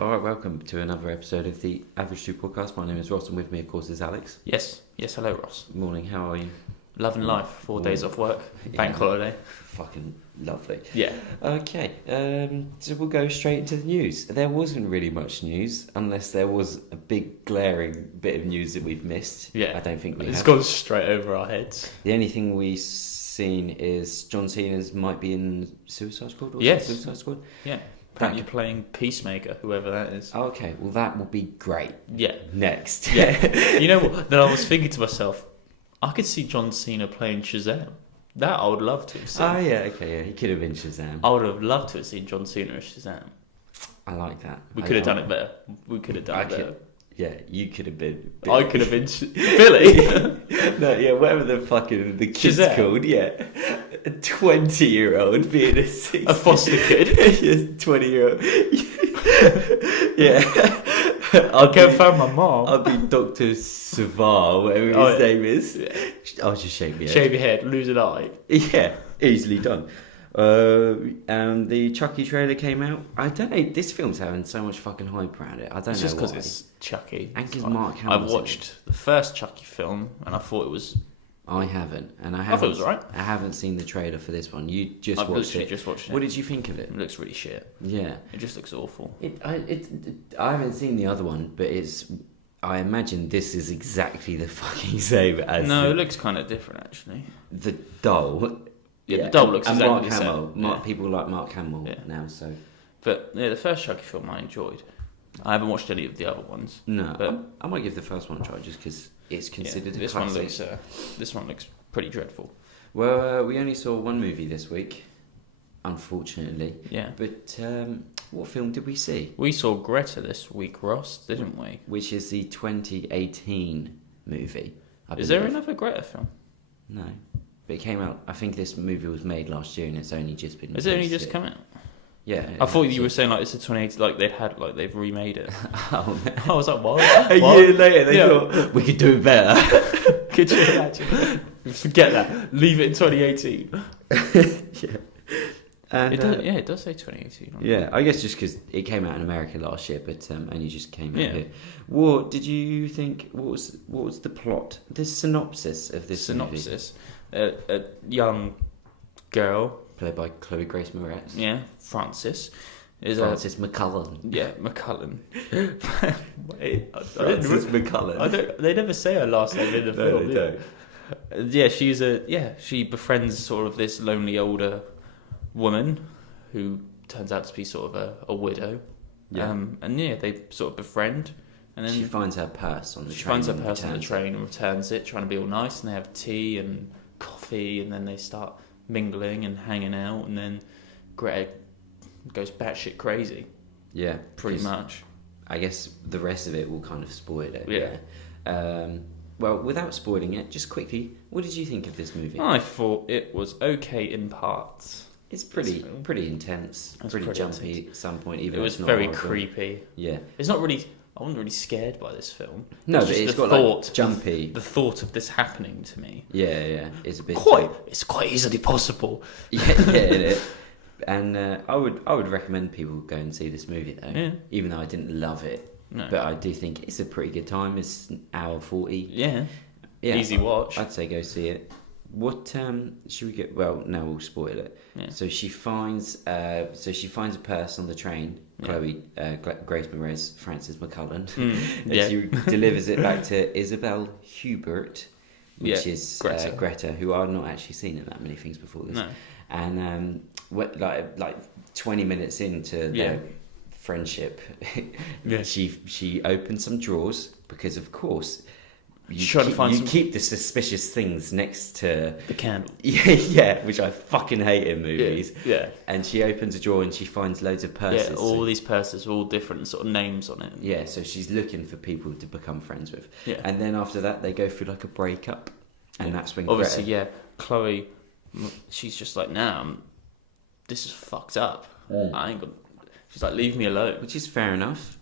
All right, welcome to another episode of the AV2 Podcast. My name is Ross, and with me, of course, is Alex. Yes, hello Ross. Morning, how are you? Loving life, 4 days off work, bank holiday. Fucking lovely. Yeah. Okay, so we'll go straight into the news. There wasn't really much news, unless there was a big glaring bit of news that we've missed. Yeah. I don't think we have. It's gone straight over our heads. The only thing we've seen is John Cena's might be in Suicide Squad or Yes. Suicide Squad? Yeah. Apparently playing Peacemaker, whoever that is. Okay, well that will be great. Yeah. Next. Yeah. You know what? Then I was thinking to myself, I could see John Cena playing Shazam. That I would love to have seen. Oh yeah, okay, yeah, he could have been Shazam. I would have loved to have seen John Cena as Shazam. I like that. We could have done it better. We could have done it better. Yeah, you could have been Billy. I could have been Billy. No, yeah, whatever the kid's Shazam. called, yeah. A 20-year-old being a foster kid. Yes, 20-year-old. Yeah. I'll go find my mom. I'll be Dr. Savar, whatever his name is. Yeah. I'll just shave my head. Shave your head, lose an eye. Yeah, easily done. And the Chucky trailer came out. I don't know, this film's having so much fucking hype around it. I don't know It's just because why. it's Chucky. And because Mark Hamill's I've watched the first Chucky film and I thought it was... I haven't, and I thought it was right. I haven't seen the trailer for this one. You just I've watched literally it. just watched it. What did you think of it? It looks really shit. Yeah, It just looks awful. I haven't seen the other one, but I imagine this is exactly the fucking same as. No, it looks kind of different actually. The doll. Yeah, the doll looks and exactly Mark the Hamill. same. Yeah. People like Mark Hamill Yeah. now, so. But yeah, the first Chucky film I enjoyed. I haven't watched any of the other ones. No, but I might give the first one a try just because it's considered a this classic. This one looks pretty dreadful. Well, we only saw one movie this week, unfortunately. Yeah. But what film did we see? We saw Greta this week, Ross, didn't we? Which is the 2018 movie. Is there another Greta film? No. But it came out, I think this movie was made last year and it's only just been Has it only released. just come out? Yeah. I thought you were saying like it's a 2018, like they've remade it. Oh, no. I was like, what? A year later they thought, we could do it better. Could you imagine? Forget that. Leave it in 2018. Yeah. And, It does say 2018. Yeah, I guess just because it came out in America last year, but only just came out Yeah. here. What did you think? What was the plot? The synopsis of this movie? A young girl, Played by Chloë Grace Moretz. yeah, Frances, Frances McCullum. Yeah, McCullen. Frances McCullum. They never say her last name in the No, film. they don't. Yeah, she befriends sort of this lonely older woman who turns out to be sort of a widow. Yeah. They sort of befriend, and then She finds her purse on the train. she finds her and purse on the returns train and returns it, trying to be all nice, and they have tea and coffee, and then they start mingling and hanging out, and then Greta goes batshit crazy. it. Yeah, Pretty much. I guess the rest of it will kind of spoil it. Yeah. Well, without spoiling it, just quickly, what did you think of this movie? I thought it was okay in parts. It's pretty intense, It's pretty pretty jumpy intense. at some point. Even It though was it's not very horror film. creepy. Yeah. It's not really. I wasn't really scared by this film. No, but just it's the got thought, like jumpy. The thought of this happening to me. Yeah, it's a bit. It's quite easily possible. Yeah, it is. And I would recommend people go and see this movie though. Yeah. Even though I didn't love it, No. but I do think it's a pretty good time. It's an hour 40. Yeah. Yeah, Easy watch. I'd say go see it. What should we get? Well, no, we'll spoil it. Yeah. So she finds a purse on the train. Yeah. Chloë Grace Moretz, Frances McCullum, and Yeah. she delivers it back to Isabel Hubert, which Yeah, is Greta. who I've not actually seen in that many things before this. No. And like 20 minutes into their friendship, Yeah. she opens some drawers because of course. You keep the suspicious things next to The candle. yeah, which I fucking hate in movies. Yeah. And she opens a drawer and she finds loads of purses. Yeah, all these purses, all different sort of names on it. Yeah, so she's looking for people to become friends with. Yeah. And then after that, they go through like a breakup, and that's when Obviously, Greta, Chloe, she's just like, nah, this is fucked up. I ain't gonna. She's like, leave me alone. which is fair enough.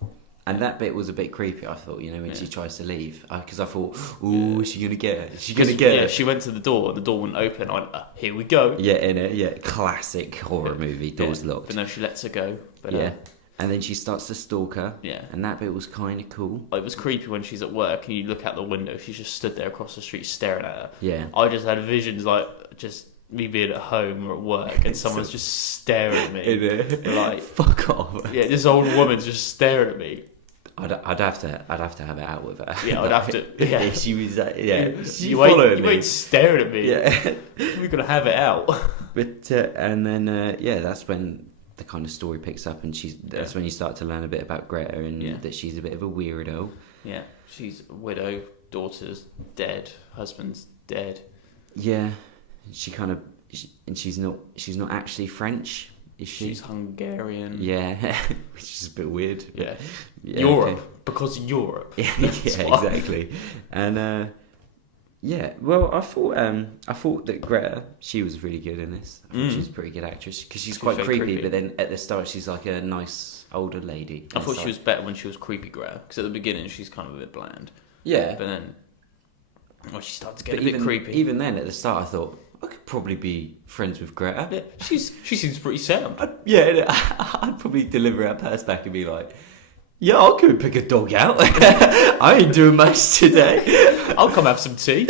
And that bit was a bit creepy, I thought, when Yeah. she tries to leave. Because I thought, ooh, is she going to get her? Is she going to get her? She went to the door, the door wouldn't open. I went, here we go. Yeah, in a classic horror movie, doors locked. But no, she lets her go. But, Yeah. And then she starts to stalk her. Yeah. And that bit was kind of cool. It was creepy when she's at work and you look out the window, she's just stood there across the street staring at her. Yeah. I just had visions like just me being at home or at work and someone's just staring at me. Like, fuck off. Yeah, this old woman's just staring at me. I'd have to have it out with her. Yeah, I'd have to. Yeah, if she was. She you followed me. ain't staring at me. Yeah, we're gonna have it out. But and then that's when the kind of story picks up, and that's when you start to learn a bit about Greta and that she's a bit of a weirdo. Yeah, she's a widow, daughter's dead, husband's dead. Yeah, she's not actually French. Is she? She's Hungarian. Yeah, which is a bit weird. Yeah, Europe, because Europe. Yeah, exactly. And well, I thought that Greta, she was really good in this. I thought she was a pretty good actress because she's quite creepy, but then at the start she's like a nice older lady. I thought she was better when she was creepy Greta, because at the beginning she's kind of a bit bland. Yeah, but then she starts to get a bit creepy. Even then, at the start, I thought I could probably be friends with Greta. Yeah, she seems pretty sound. I'd probably deliver her purse back and be like, yeah, I'll go pick a dog out. I ain't doing much today. I'll come have some tea.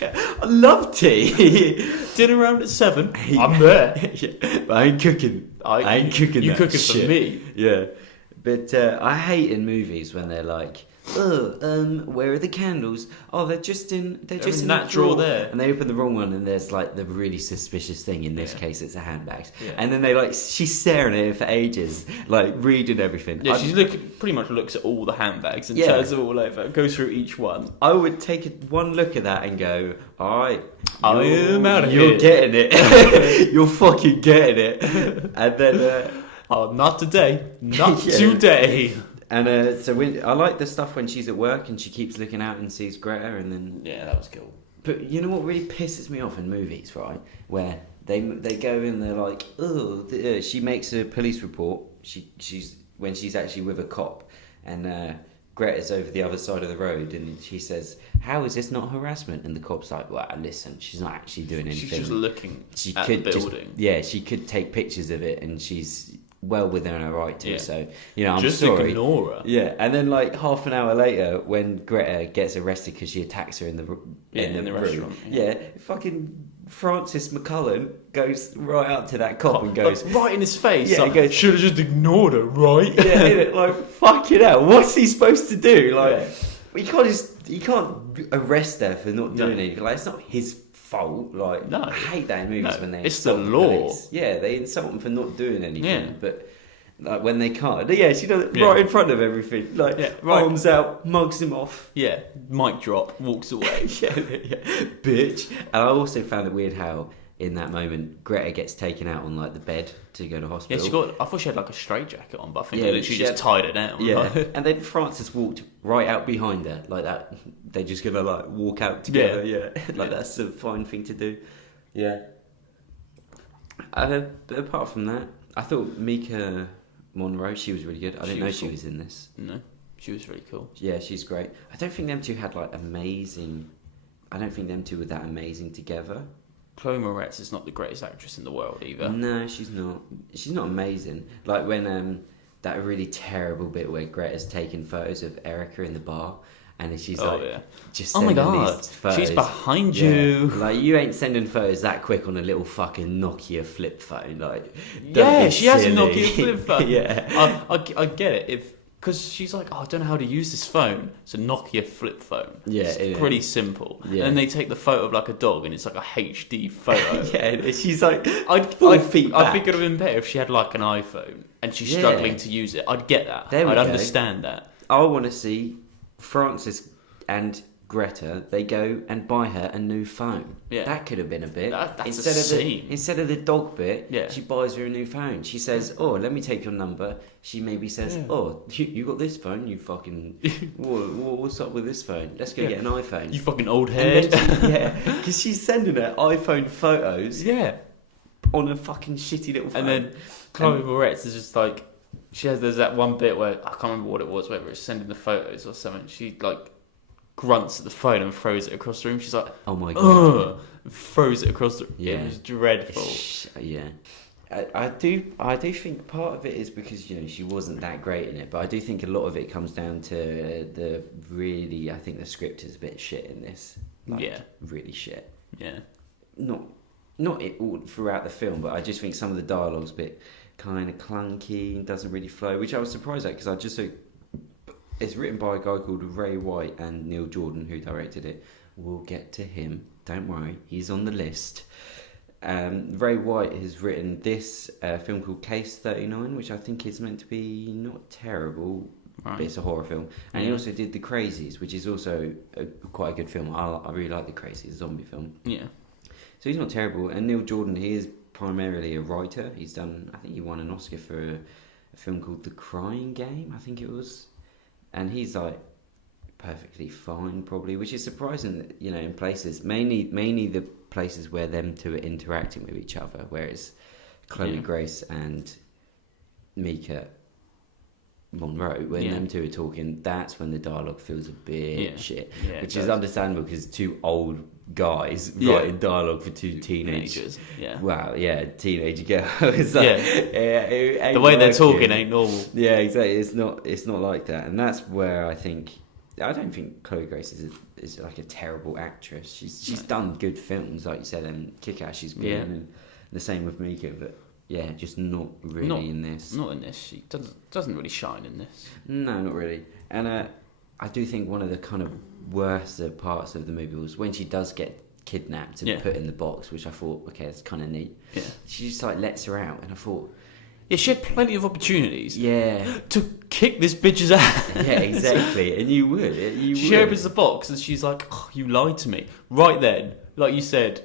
Yeah, I love tea. Dinner around at 7. I'm there. Yeah, but I ain't cooking. I ain't cooking. You that cooking shit. for me? Yeah, but I hate in movies when they're like, where are the candles? Oh, they're just in that drawer there. And they open the wrong one, and there's like the really suspicious thing. In this case, it's a handbag. Yeah. And then she's staring at it for ages, like reading everything. Yeah, pretty much looks at all the handbags and turns them all over. Goes through each one. I would take one look at that and go, all right, I am out of here. You're getting it. You're fucking getting it. And then, not today, not today. And I like the stuff when she's at work and she keeps looking out and sees Greta, and then that was cool. But you know what really pisses me off in movies, right? Where they go and they're like, she makes a police report. She's when she's actually with a cop, and Greta's over the other side of the road, and she says, "How is this not harassment?" And the cop's like, "Well, listen, she's not actually doing anything. She's just looking at the building. She could take pictures of it, and she's well within her right to. So I'm just sorry. Ignore her. Yeah, and then like half an hour later, when Greta gets arrested because she attacks her in the restaurant. Fucking Francis McCullen goes right up to that cop and goes right in his face. Yeah, he goes, should have just ignored her, right? Yeah, like fucking hell. What's he supposed to do? Like, he can't arrest her for not doing anything. Like, it's not his fault. Like, I hate that in movies when they insult the law. Police. Yeah, they insult them for not doing anything. Yeah. But like when they can't, she does it right in front of everything. Like arms out, mugs him off. Yeah, mic drop, walks away. Bitch. And I also found it weird how in that moment Greta gets taken out on like the bed to go to hospital. Yeah, I thought she had like a straitjacket on, but I think they literally just tied her down. Yeah, and then Francis walked right out behind her like that. They're just gonna like walk out together. Yeah. Like that's a fine thing to do. Yeah. But apart from that, I thought Mika Monroe, she was really good. I didn't know she was in this. No, she was really cool. Yeah, she's great. I don't think them two had like amazing. I don't think them two were that amazing together. Chloë Moretz is not the greatest actress in the world either. No, she's not. She's not amazing. Like when that really terrible bit where Greta's taking photos of Erica in the bar, and then she's just sending these photos. She's behind you. Like you ain't sending photos that quick on a little fucking Nokia flip phone. Like she has a Nokia flip phone. Yeah, I get it. Because she's like, I don't know how to use this phone. It's a Nokia flip phone. Yeah, it's pretty simple. Yeah. And then they take the photo of like a dog, and it's like a HD photo. She's like, I think it would have been better if she had like an iPhone and she's struggling to use it. I'd get that. I'd understand that. I want to see Francis and Greta. They go and buy her a new phone. Yeah, that could have been a bit. Instead of the dog bit, she buys her a new phone. She says, "Oh, let me take your number." She maybe says, "Oh, you got this phone? You fucking what's up with this phone? Let's go get an iPhone. You fucking old head." Because she's sending her iPhone photos. Yeah, on a fucking shitty little phone. And then Chloë Moretz is just like, there's that one bit where I can't remember what it was, whether it's sending the photos or something. She like grunts at the phone and throws it across the room. She's like, "Oh my god!" Throws it across the room. Yeah, it was dreadful. Yeah. I do think part of it is because she wasn't that great in it, but I do think a lot of it comes down to I think the script is a bit shit in this. Really shit. Yeah. Not it all throughout the film, but I just think some of the dialogue's a bit kind of clunky and doesn't really flow, which I was surprised at because it's written by a guy called Ray White and Neil Jordan who directed it. We'll get to him. Don't worry, he's on the list. Ray White has written this film called Case 39, which I think is meant to be not terrible, but it's a horror film. And he also did The Crazies, which is also quite a good film. I really like The Crazies, a zombie film. Yeah. So he's not terrible. And Neil Jordan, he is primarily a writer. I think he won an Oscar for a film called The Crying Game, I think it was. And he's like perfectly fine, probably, which is surprising that, in places, mainly the places where them two are interacting with each other, whereas Chloë Grace and Mika Monroe, when them two are talking, that's when the dialogue feels a bit shit, which is understandable because two old guys writing dialogue for two teenagers. Wow, teenage girls. The way they're talking ain't normal. Yeah, exactly. It's not like that, and that's where I don't think Chloë Grace is like a terrible actress. She's done good films, like you said, and Kick-Ass she's good, and the same with Mika, but just not really in this. Not in this. She doesn't really shine in this. No, not really. And I do think one of the kind of worst parts of the movie was when she does get kidnapped and put in the box, which I thought, okay, that's kind of neat. Yeah. She just lets her out, and I thought, yeah, she had plenty of opportunities. Yeah. To kick this bitch's ass. Yeah, exactly. And you would. She opens the box and she's like, oh, you lied to me. Right then, like you said,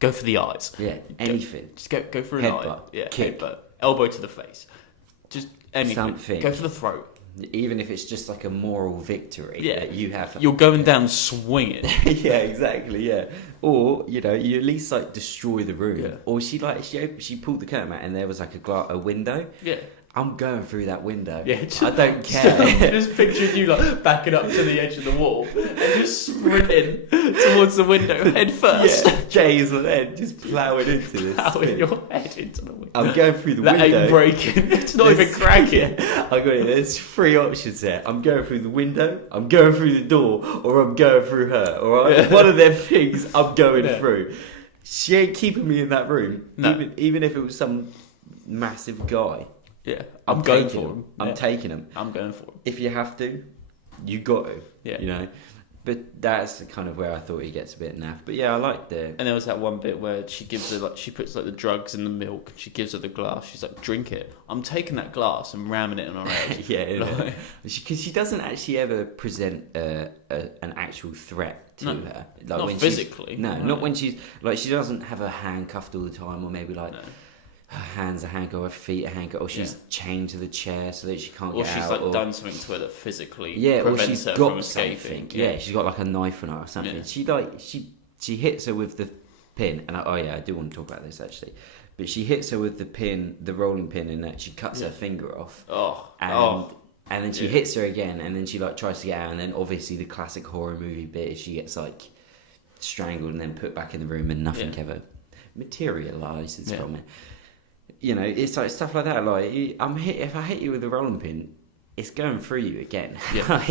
go for the eyes. Yeah, anything. Just go for an eye. Yeah, kick. Headbutt. Elbow to the face. Just anything. Something. Go for the throat. Even if it's just like a moral victory that you have. You're going down swinging. Yeah, exactly, yeah. Or, you at least destroy the room. Yeah. Or she pulled the curtain out and there was a window. Yeah. I'm going through that window. Yeah, I don't care. Just picturing you backing up to the edge of the wall and just sprinting towards the window head first. Yeah, Jay's on head, just ploughing into this. Ploughing your head into the window. I'm going through the window. That ain't breaking. It's not even cracking. I got it. There's 3 options there. I'm going through the window, I'm going through the door, or I'm going through her. All right, one of them things I'm going through. She ain't keeping me in that room, even if it was some massive guy. Yeah, I'm going for him. I'm taking him. I'm going for him. If you have to, you got to. Yeah. But that's kind of where I thought he gets a bit naff. But yeah, I liked it. And there was that one bit where she gives her she puts the drugs in the milk. And she gives her the glass. She's like, drink it. I'm taking that glass and ramming it on her head. Because she doesn't actually ever present an actual threat to her. Not when physically. Not when she's she doesn't have her handcuffed all the time, or maybe her hands are handcuffed, or her feet are handcuffed, or she's chained to the chair so that she can't get out. Or she's done something to her that physically or prevents she's her got from escaping. Yeah, she's got a knife on her or something. Yeah. She hits her with the pin, and I do want to talk about this actually. But she hits her with the pin, the rolling pin, and that she cuts her finger off. And then she hits her again, and then she tries to get out, and then obviously the classic horror movie bit is she gets strangled and then put back in the room, and nothing ever materialises from it. It's stuff like that. If I hit you with a rolling pin, it's going through you again. Yeah.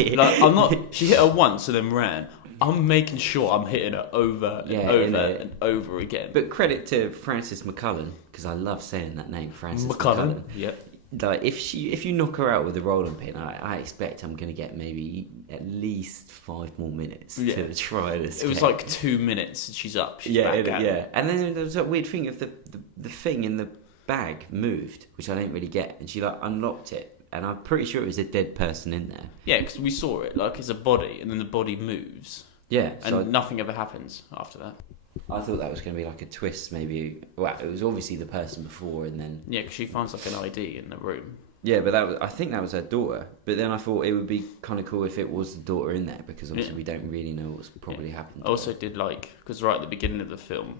I'm not. She hit her once and then ran. I'm making sure I'm hitting her over and over and over again. But credit to Frances McCullum, because I love saying that name, Frances McCullum. Yep. If you knock her out with a rolling pin, I expect I'm going to get maybe at least 5 more minutes to try this. It was 2 minutes. She's up. She's back out. And then there was that weird thing of the thing in the bag moved, which I didn't really get, and she unlocked it, and I'm pretty sure it was a dead person in there. Yeah, because we saw it it's a body, and then the body moves. Yeah, and nothing ever happens after that. I thought that was going to be a twist, maybe. Well, it was obviously the person before, and then because she finds an ID in the room. Yeah, but I think that was her daughter. But then I thought it would be kind of cool if it was the daughter in there, because obviously we don't really know what's probably happened. I also did because right at the beginning of the film,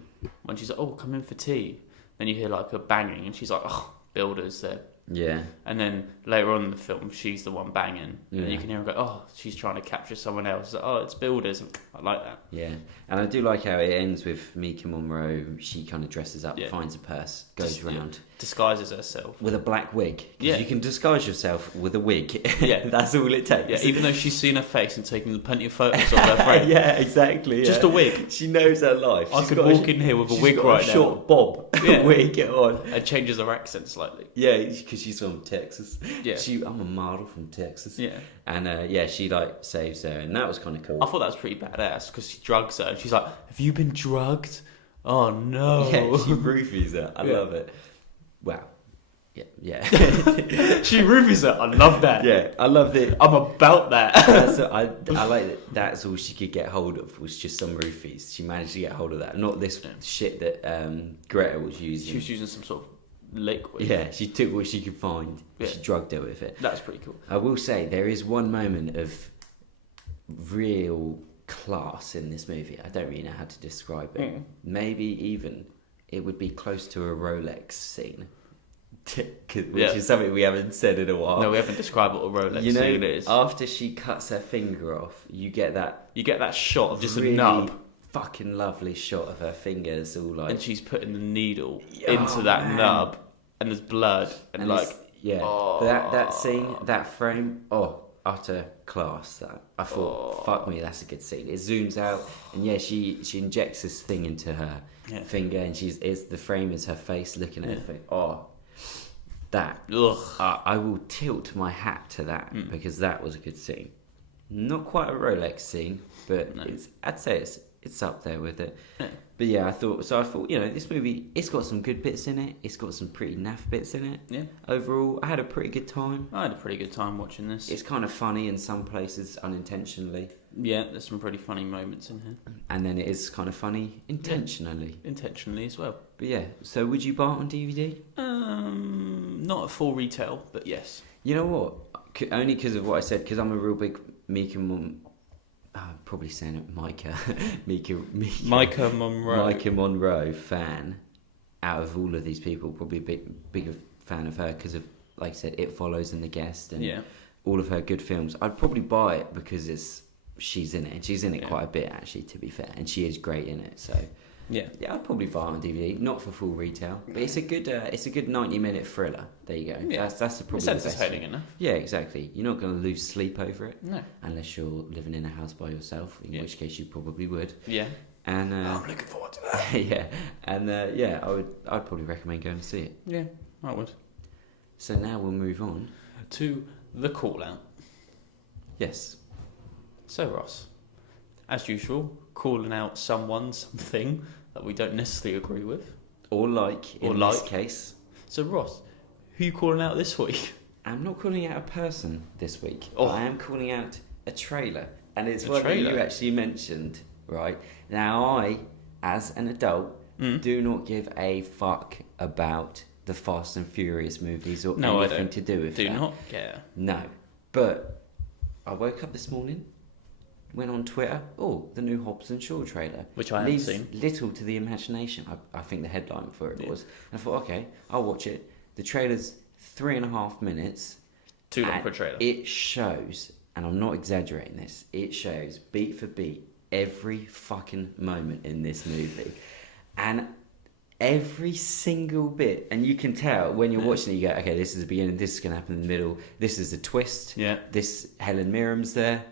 when she's like, "Oh, come in for tea." Then you hear a banging, and she's like, "Oh, builders there." Yeah. And then later on in the film, she's the one banging, and you can hear her go, "Oh, she's trying to capture someone else." Like, "Oh, it's builders." I like that. Yeah, and I do like how it ends with Mika Monroe. She kind of dresses up, finds a purse, goes around, disguises herself with a black wig. Yeah, you can disguise yourself with a wig. Yeah, that's all it takes. Yeah, even though she's seen her face and taken plenty of photos of her friend. Yeah, exactly. Just a wig. She knows her life. I could walk in here with a wig right now. Short bob wig on. And changes her accent slightly. Yeah, because she's from Texas. Yeah, I'm a model from Texas. Yeah, and she like saves her, and that was kind of cool. I thought that was pretty badass because she drugs her, and she's like, "Have you been drugged?" Oh no! Yeah, she roofies her. I love it. Wow. Yeah. She roofies her. I love that. Yeah, I love it. I'm about that. I like that. That's all she could get hold of was just some roofies. She managed to get hold of that, not this shit that Greta was using. She was using some sort of liquid. Yeah, she took what she could find. Yeah. She drugged her with it. That's pretty cool. I will say there is one moment of real class in this movie. I don't really know how to describe it. Maybe even it would be close to a Rolex scene. Which is something we haven't said in a while. No, we haven't described what a Rolex scene is. After she cuts her finger off, you get that shot of just really a nub. Fucking lovely shot of her fingers all like, and she's putting the needle into that nub, and there's blood and like that scene, that frame, utter class. That I thought, fuck me, that's a good scene. It zooms out, and she injects this thing into her finger, and the frame is her face looking at her. That I will tilt my hat to that because that was a good scene. Not quite a Rolex scene, but I'd say it's up there with it. Yeah. But I thought this movie, it's got some good bits in it. It's got some pretty naff bits in it. Yeah. Overall, I had a pretty good time. I had a pretty good time watching this. It's kind of funny in some places unintentionally. Yeah, there's some pretty funny moments in here. And then it is kind of funny intentionally. Yeah, intentionally as well. But so would you buy it on DVD? Not at full retail, but yes. You know what? Only because of what I said, because I'm a real big Mika probably saying it, Micah Monroe fan. Out of all of these people, probably a bigger fan of her because of, like I said, It Follows and The Guest and all of her good films. I'd probably buy it because she's in it, and she's in it quite a bit actually, to be fair, and she is great in it. So I'd probably buy it on DVD, not for full retail, but it's a good 90-minute thriller. There you go. Yeah. That's probably it's entertaining enough. Yeah, exactly. You're not going to lose sleep over it. No. Unless you're living in a house by yourself, in which case you probably would. Yeah. And I'm looking forward to that. Yeah. And I'd probably recommend going to see it. Yeah, I would. So now we'll move on to the call out. Yes. So Ross, as usual, calling out something that we don't necessarily agree with. Or in this case. So Ross, who are you calling out this week? I'm not calling out a person this week. But I am calling out a trailer. And it's one that you actually mentioned, right? Now I, as an adult, do not give a fuck about the Fast and Furious movies or anything to do with that. Do not care. No. But I woke up this morning, went on Twitter, the new Hobbs and Shaw trailer. Which I haven't seen. Little to the imagination, I think the headline for it was. And I thought, okay, I'll watch it. The trailer's 3.5 minutes. Too long for a trailer. It shows, and I'm not exaggerating this, it shows beat for beat every fucking moment in this movie. And every single bit, and you can tell when you're watching it, you go, okay, this is the beginning, this is going to happen in the middle, this is the twist, this Helen Mirren's there.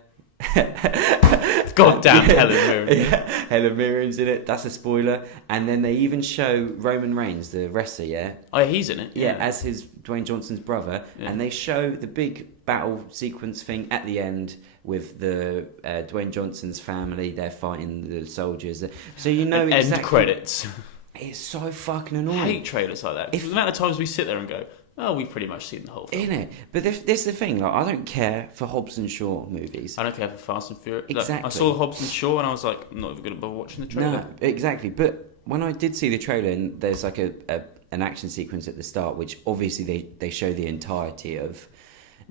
Goddamn Helen Mirren. Yeah, Helen Mirren's in it, that's a spoiler. And then they even show Roman Reigns, the wrestler, Oh, he's in it. Yeah, as his Dwayne Johnson's brother. And they show the big battle sequence thing at the end with the Dwayne Johnson's family. They're fighting the soldiers. So you know exactly. End credits. It's so fucking annoying. I hate trailers like that. The amount of times we sit there and go, we've pretty much seen the whole thing. Isn't it? But this is the thing. Like, I don't care for Hobbs and Shaw movies. I don't care for Fast and Furious. Exactly. Like, I saw Hobbs and Shaw and I was like, I'm not even going to bother watching the trailer. No, exactly. But when I did see the trailer, and there's like an action sequence at the start, which obviously they show the entirety of,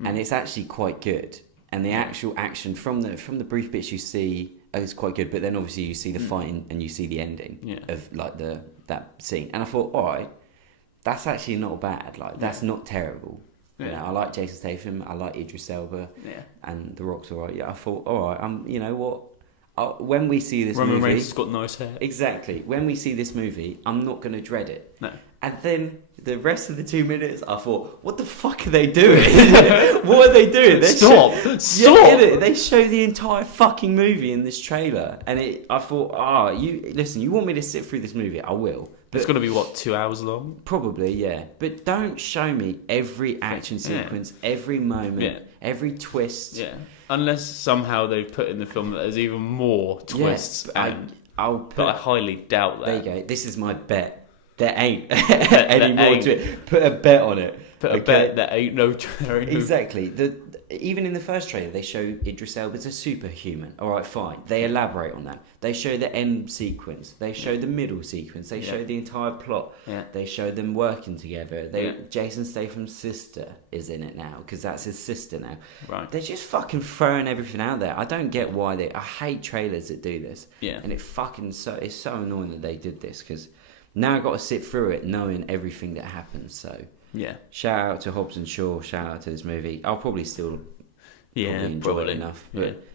and it's actually quite good. And the actual action from the brief bits you see is quite good. But then obviously you see the fighting and you see the ending of like that scene. And I thought, all right, that's actually not bad. Like, that's not terrible. Yeah. You know, I like Jason Statham. I like Idris Elba. Yeah. And The Rock's alright. Yeah, I thought, alright, you know what? When we see this movie... Roman Reigns has got nice hair. Exactly. When we see this movie, I'm not going to dread it. No. And then the rest of the 2 minutes, I thought, what the fuck are they doing? What are they doing? Stop! Yeah, they show the entire fucking movie in this trailer. And I thought, you want me to sit through this movie? I will. But it's going to be, 2 hours long? Probably, yeah. But don't show me every action sequence, every moment, every twist. Yeah. Unless somehow they've put in the film that there's even more twists. I highly doubt that. There you go. This is my bet. There ain't any more to it. Put a bet on it. Put a bet that ain't no... Exactly. Even in the first trailer, they show Idris Elba's a superhuman. All right, fine. They elaborate on that. They show the end sequence. They show the middle sequence. They show the entire plot. Yeah. They show them working together. Jason Statham's sister is in it now because that's his sister now. Right. They're just fucking throwing everything out there. I don't get why I hate trailers that do this. Yeah. And it's so annoying that they did this because now I've got to sit through it knowing everything that happens. So yeah, shout out to Hobbs and Shaw. Shout out to this movie. I'll probably still enjoy it enough. But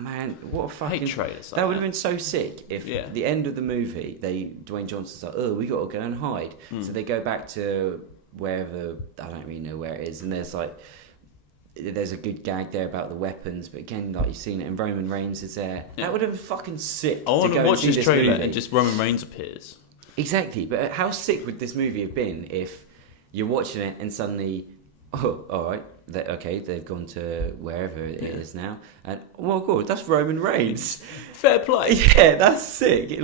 man, what a fucking trailers! That would have been so sick if at the end of the movie, Dwayne Johnson's like, "Oh, we got to go and hide." So they go back to wherever, I don't really know where it is, and there's a good gag there about the weapons, but again, like you've seen it, and Roman Reigns is there. That would have been fucking sick. I want to watch this trailer and just Roman Reigns appears. Exactly, but how sick would this movie have been if you're watching it and suddenly, all right, they've gone to wherever it is now, and oh my god, that's Roman Reigns. Fair play. Yeah, that's sick.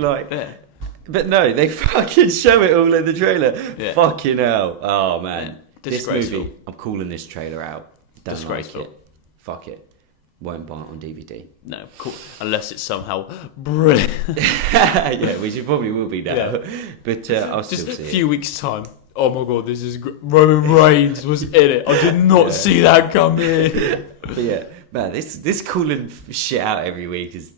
But no, they fucking show it all in the trailer. Yeah. Fucking hell. Oh man, this movie, I'm calling this trailer out. Don't disgraceful. Like it. Fuck it. Won't buy it on DVD. No, cool. Unless it's somehow brilliant. Yeah, which it probably will be now. Yeah. But I'll still see it. Just a few weeks' time. Oh my god, this is Roman Reigns was in it. I did not see that coming. But yeah, man, this calling shit out every week is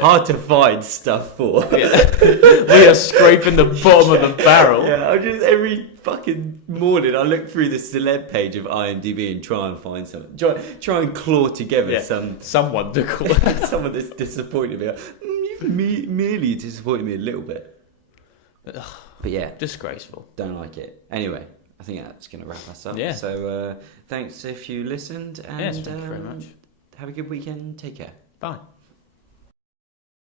hard to find stuff for. Yeah. We are scraping the bottom of the barrel. Yeah, every fucking morning I look through the celeb page of IMDb and try and find something. Try and claw together someone to call. Someone that's disappointed me. You've merely disappointed me a little bit. But yeah, disgraceful. Don't like it. Anyway, I think that's going to wrap us up. Yeah. So thanks if you listened, and thank you very much. Have a good weekend. Take care. Bye.